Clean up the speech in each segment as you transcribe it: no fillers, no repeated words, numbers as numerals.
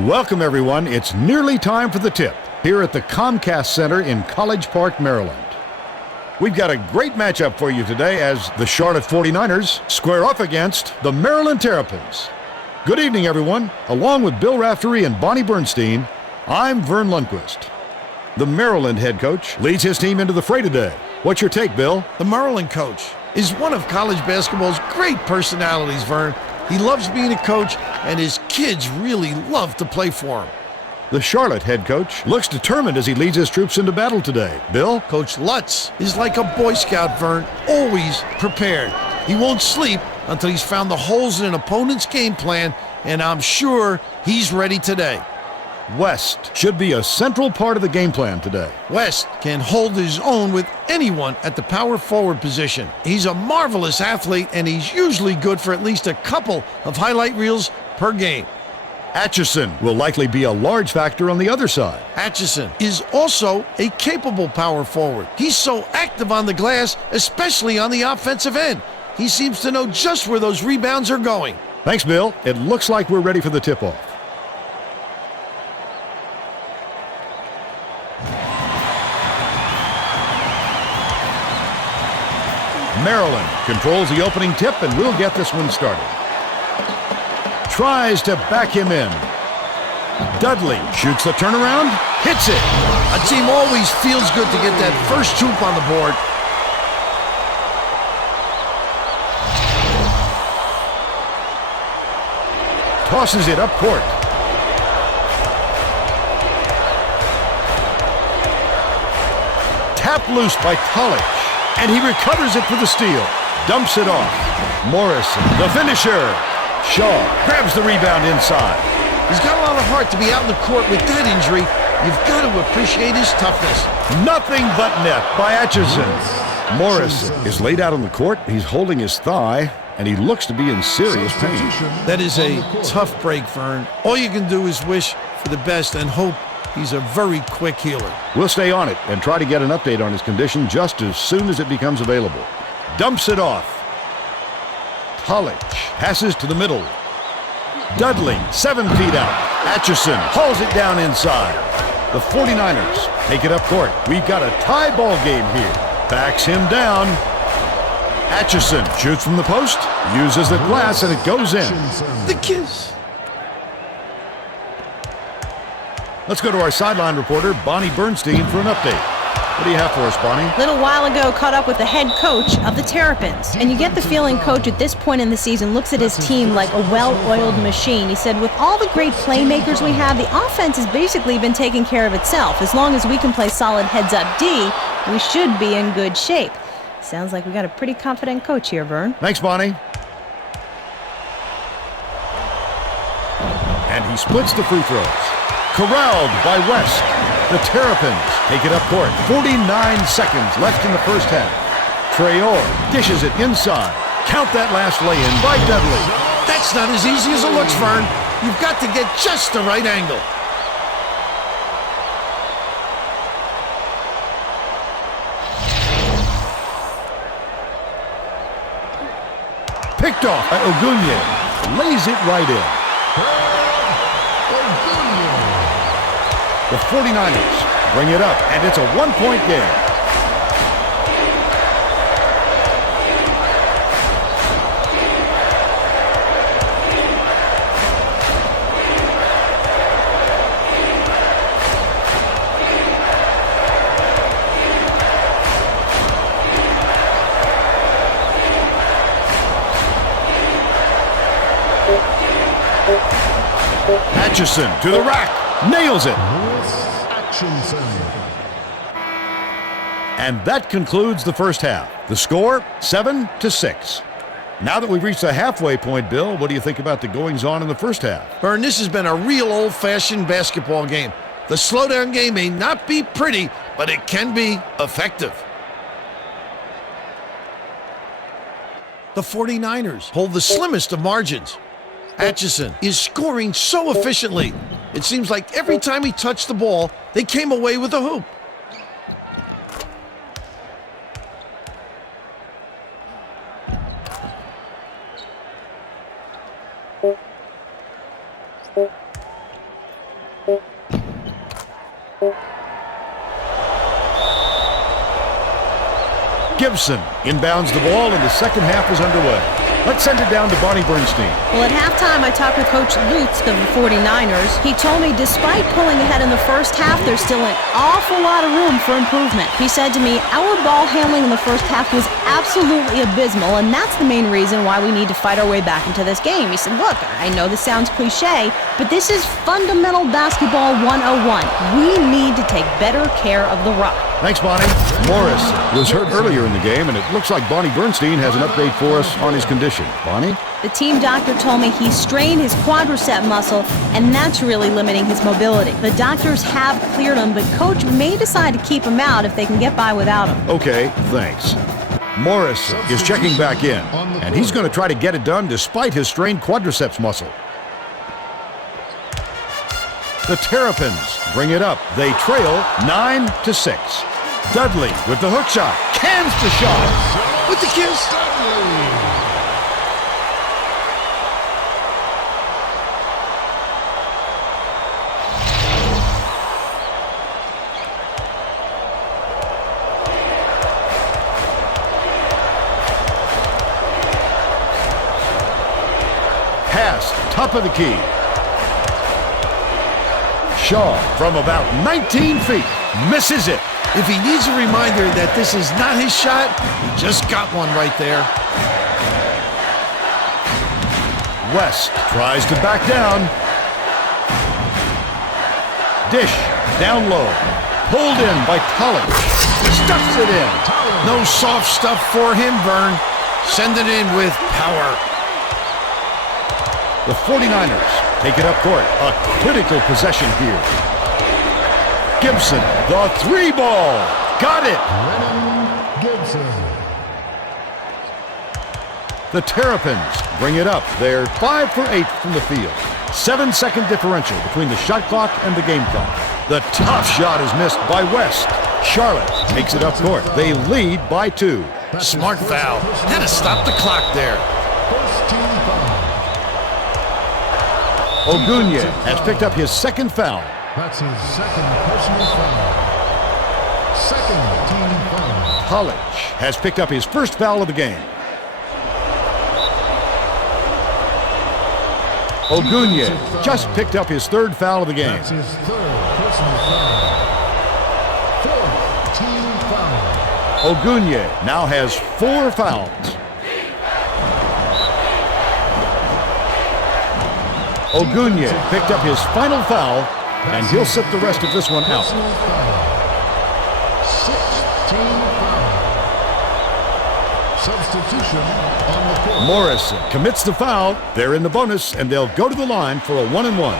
Welcome, everyone. It's nearly time for the tip here at the Comcast Center in College Park, Maryland. We've got a great matchup for you today as the Charlotte 49ers square off against the Maryland Terrapins. Good evening, everyone. Along with Bill Raftery and Bonnie Bernstein, I'm Vern Lundquist. The Maryland head coach leads his team into the fray today. What's your take, Bill? The Maryland coach is one of college basketball's great personalities, Vern. He loves being a coach, and his kids really love to play for him. The Charlotte head coach looks determined as he leads his troops into battle today. Bill? Coach Lutz is like a Boy Scout, Vern, always prepared. He won't sleep until he's found the holes in an opponent's game plan, and I'm sure he's ready today. West should be a central part of the game plan today. West can hold his own with anyone at the power forward position. He's a marvelous athlete, and he's usually good for at least a couple of highlight reels per game. Atchison will likely be a large factor on the other side. Atchison is also a capable power forward. He's so active on the glass, especially on the offensive end. He seems to know just where those rebounds are going. Thanks, Bill. It looks like we're ready for the tip-off. Maryland controls the opening tip, and we'll get this one started. Tries to back him in. Dudley shoots the turnaround, hits it. A team always feels good to get that first hoop on the board. Tosses it up court. Tap loose by Tolich, and he recovers it for the steal. Dumps it off. Morrison, the finisher. Shaw grabs the rebound inside. He's got a lot of heart to be out in the court with that injury. You've got to appreciate his toughness. Nothing but net by Atchison. Morrison is laid out on the court. He's holding his thigh, and he looks to be in serious pain. That is a tough break, Vern. All you can do is wish for the best and hope he's a very quick healer. We'll stay on it and try to get an update on his condition just as soon as it becomes available. Dumps it off. Tolich passes to the middle. Dudley, 7 feet out. Atchison hauls it down inside. The 49ers take it up court. We've got a tie ball game here. Backs him down. Atchison shoots from the post, uses the glass, and it goes in. The kiss. Let's go to our sideline reporter, Bonnie Bernstein, for an update. What do you have for us, Bonnie? A little while ago, caught up with the head coach of the Terrapins. And you get the feeling coach at this point in the season looks at his team like a well-oiled machine. He said, with all the great playmakers we have, the offense has basically been taking care of itself. As long as we can play solid heads-up D, we should be in good shape. Sounds like we got a pretty confident coach here, Vern. Thanks, Bonnie. And he splits the free throws. Corralled by West. The Terrapins take it up court. 49 seconds left in the first half. Traore dishes it inside. Count that last lay-in by Dudley. That's not as easy as it looks, Vern. You've got to get just the right angle. Picked off by Ogunye. Lays it right in. The 49ers bring it up, and it's a one-point game. Atchison to the rack. Nails it. And that concludes the first half. The score, 7-6. Now that we've reached the halfway point, Bill, what do you think about the goings-on in the first half? Vern, this has been a real old-fashioned basketball game. The slowdown game may not be pretty, but it can be effective. The 49ers hold the slimmest of margins. Atchison is scoring so efficiently. It seems like every time he touched the ball, they came away with a hoop. Gibson inbounds the ball, and the second half is underway. Let's send it down to Bonnie Bernstein. Well, at halftime, I talked with Coach Lutz of the 49ers. He told me despite pulling ahead in the first half, there's still an awful lot of room for improvement. He said to me, our ball handling in the first half was absolutely abysmal, and that's the main reason why we need to fight our way back into this game. He said, look, I know this sounds cliche, but this is fundamental basketball 101. We need to take better care of the rock. Thanks, Bonnie. Morris was hurt earlier in the game, and it looks like Bonnie Bernstein has an update for us on his condition. Bonnie? The team doctor told me he strained his quadricep muscle, and that's really limiting his mobility. The doctors have cleared him, but Coach may decide to keep him out if they can get by without him. Okay, thanks. Morris is checking back in, and he's going to try to get it done despite his strained quadriceps muscle. The Terrapins bring it up. They trail 9-6. Dudley with the hook shot. Cans the shot. With the kiss. Pass, top of the key. Shaw from about 19 feet. Misses it. If he needs a reminder that this is not his shot, he just got one right there. West tries to back down. Dish down low. Pulled in by Tulloch. Stuffs it in. No soft stuff for him, Vern. Send it in with power. The 49ers take it up court. A critical possession here. Gibson, the three ball. Got it. Gibson. The Terrapins bring it up. They're 5 for 8 from the field. 7-second differential between the shot clock and the game clock. The tough shot is missed by West. Charlotte takes it up court. They lead by 2. Smart foul. Had to stop the clock there. First team foul. Ogunye has picked up his second foul. That's his second personal foul. Second team foul. College has picked up his first foul of the game. Ogunye just picked up his third foul of the game. That's his third personal foul. Fourth team foul. Ogunye now has 4 fouls. Ogunye picked up his final foul, and he'll sit the rest of this one out. Personal foul. Sixth team foul. Substitution on the court. Morrison commits the foul. They're in the bonus, and they'll go to the line for a 1-and-1.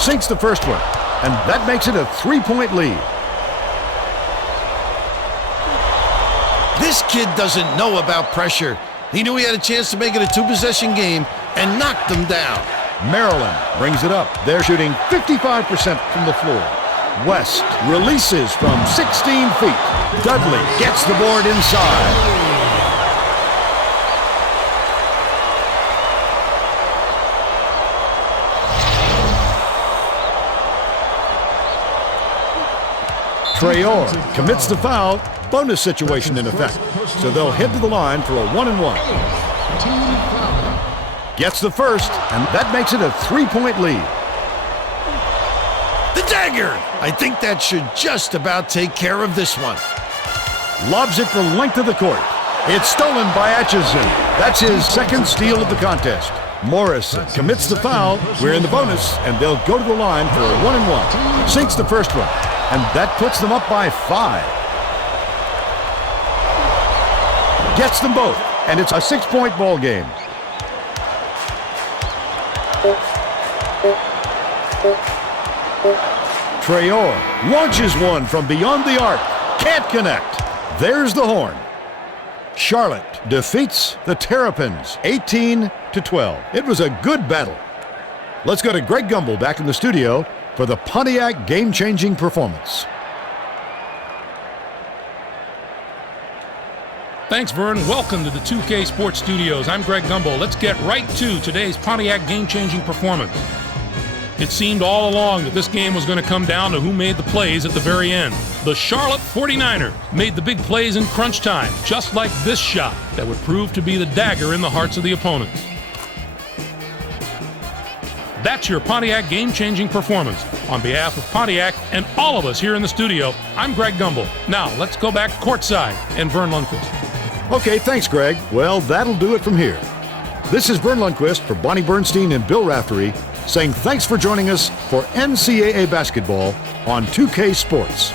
Sinks the first one, and that makes it a 3-point lead. This kid doesn't know about pressure. He knew he had a chance to make it a 2-possession game and knocked them down. Maryland brings it up. They're shooting 55% from the floor. West releases from 16 feet. Dudley gets the board inside. Traore commits the foul. Bonus situation in effect. So they'll head to the line for a 1-and-1. Team foul. Gets the first, and that makes it a 3-point lead. The dagger! I think that should just about take care of this one. Lobs it the length of the court. It's stolen by Atchison. That's his second steal of the contest. Morrison commits the foul. We're in the bonus, and they'll go to the line for a 1-and-1. Sinks the first one, and that puts them up by 5. Gets them both, and it's a 6-point ball game. Traore launches one from beyond the arc. Can't connect. There's the horn. Charlotte defeats the Terrapins 18-12. It was a good battle. Let's go to Greg Gumbel back in the studio for the Pontiac game-changing performance. Thanks, Vern. Welcome to the 2K Sports Studios. I'm Greg Gumbel. Let's get right to today's Pontiac game-changing performance. It seemed all along that this game was going to come down to who made the plays at the very end. The Charlotte 49ers made the big plays in crunch time, just like this shot that would prove to be the dagger in the hearts of the opponents. That's your Pontiac game-changing performance. On behalf of Pontiac and all of us here in the studio, I'm Greg Gumbel. Now, let's go back courtside and Vern Lundquist. Okay, thanks, Greg. Well, that'll do it from here. This is Vern Lundquist for Bonnie Bernstein and Bill Raftery saying thanks for joining us for NCAA basketball on 2K Sports.